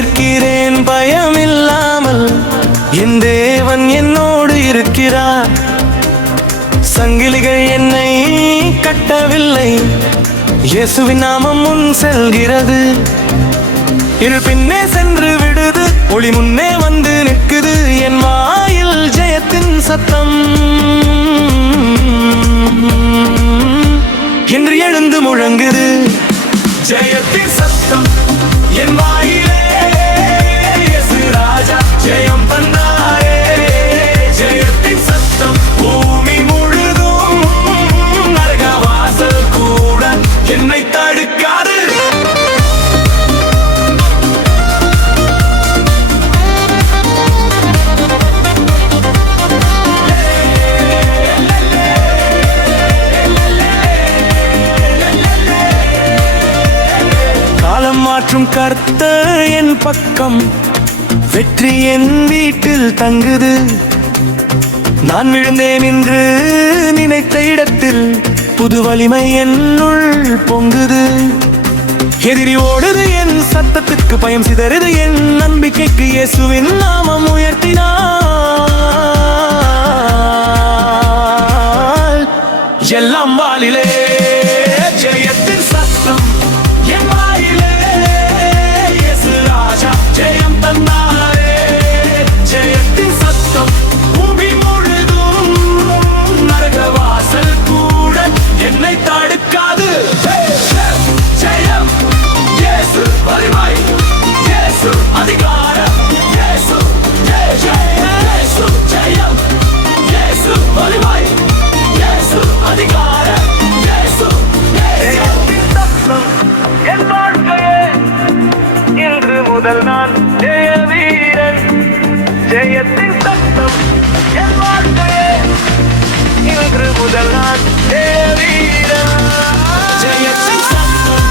நிற்கிறேன் பயம் இல்லாமல், என் தேவன் என்னோடு இருக்கிறார். சங்கிலிகள் என்னை கட்டவில்லை, இயேசுவின் நாமம் முன் செல்கிறது. இருள் பின்னே சென்று விடுது, ஒளி முன்னே வந்து நிற்குது. என் வாயில் ஜெயத்தின் சத்தம் என்று எழுந்து முழங்குது. ஜெயத்தின் சத்தம் என் வாயிலே, இயேசு ராஜா ஜெயம் தந்தாரே. ஜெயத்தின் சத்தம் பூமி முழுதும், நரக வாசல் கூட என்னை தடுக்காது. காலம் மாற்றும் கர்த்தர் என் பக்கம், வெற்றி என் வீட்டில் தங்குது. நான் விழுந்தேன் என்று நினைத்த இடத்தில் புது வலிமை என்னுள் பொங்குது. எதிரி ஓடுது என் சத்தத்துக்கு, பயம் சிதறுது என் நம்பிக்கைக்கு. இயேசுவின் நாமம் உயர்த்தினார் எல்லாம் வாலிலே. ஜெயத்தின் சத்தம் என் வாயிலே, இயேசு ராஜா ஜெயம் தந்தாரே. ஜெயத்தின் சத்தம் பூமி முழுதும், நரக வாசல் கூட என்னை தடுக்காது. ஜெயம் இயேசு வலிமை, இயேசு அதிகாரம், இயேசு இயேசு ஜெயம், இயேசு வலிமை, இயேசு அதிகாரம், இயேசு ஜெயத்தின் சத்தம் என் வாழ்க்கையே. இன்று முதல் நான் ஜெய வீரன். ஜெயத்தின் சத்தம் என் வாழ்க்கையே, இன்று முதல் நான் ஜெய வீரன். ஜெயத்தின் சத்தம்